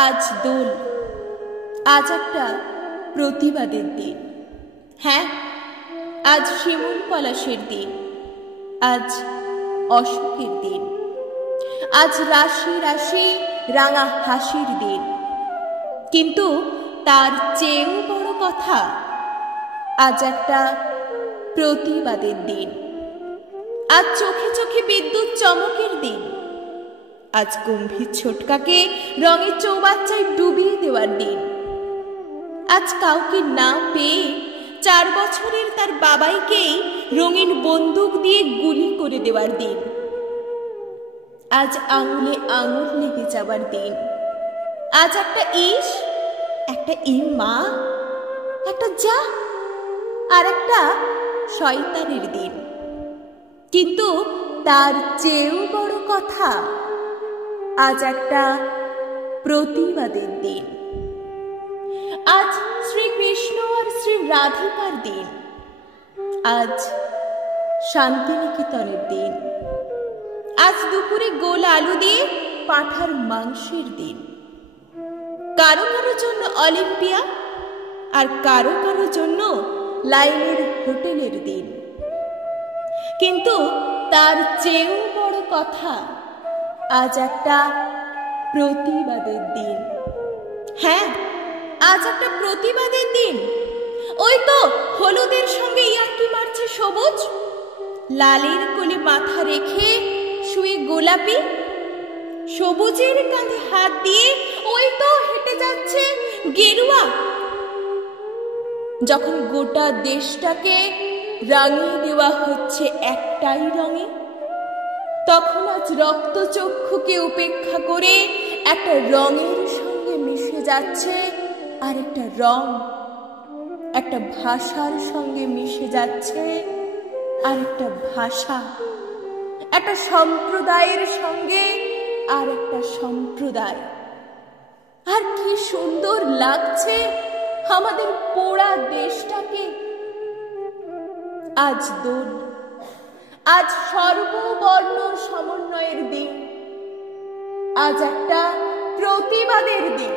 আজ দোল, আজ একটা প্রতিবাদের দিন। হ্যাঁ, আজ শিমুল পলাশের দিন, আজ অশোকের দিন, আজ রাশি রাশি রাঙা হাসির দিন। কিন্তু তার চেয়েও বড় কথা, আজ একটা প্রতিবাদের দিন। আজ চোখে চোখে বিদ্যুৎ চমকের দিন। আজ গম্ভীর ছোটকাকে রঙের চৌবাচ্চায় ডুবিয়ে দেওয়ার দিন। আজ কাউকে না পেয়ে 4 বছরের তার বাবাইকেই রঙিন বন্দুক দিয়ে গুলি করে দেওয়ার দিন। আজ আঙুলে আঙুল লেগে যাবার দিন। আজ একটা ইস, একটা মা, একটা যা, আর একটা শয়তানের দিন। কিন্তু তার চেয়েও বড় কথা, আজ একটা প্রতিবাদের দিন। আজ শ্রীকৃষ্ণ আর শ্রী রাধিকার দিন। আজ শান্তিনিকেতনের দিন। আজ দুপুরে গোল আলু দিয়ে পাঁঠার মাংসের দিন। কারো কারো জন্য অলিম্পিয়া, আর কারো কারো জন্য লাইনের হোটেলের দিন। কিন্তু তার চেয়েও বড় কথা, আজ একটা প্রতিবাদের দিন। হ্যাঁ, আজ একটা প্রতিবাদের দিন। ওই তো হলুদের সঙ্গে ইয়ার্কি মারছে সবুজ, লালের কোলে মাথা রেখে শুয়ে গোলাপি, সবুজের কাঁধে হাত দিয়ে ওই তো হেঁটে যাচ্ছে গেরুয়া। যখন গোটা দেশটাকে রাঙিয়ে দেওয়া হচ্ছে একটাই রঙে, তখন আজ রক্তচক্ষুকে উপেক্ষা করে একটা রঙের সঙ্গে মিশে যাচ্ছে আর একটা রং, একটা ভাষার সঙ্গে মিশে যাচ্ছে আর একটা ভাষা, একটা সম্প্রদায়ের সঙ্গে আর একটা সম্প্রদায়। আর কি সুন্দর লাগছে আমাদের পোড়া দেশটাকে। আজ দোল, আজ সর্ববর্ণ সমন্বয়ের দিন, আজ একটা প্রতিবাদের দিন।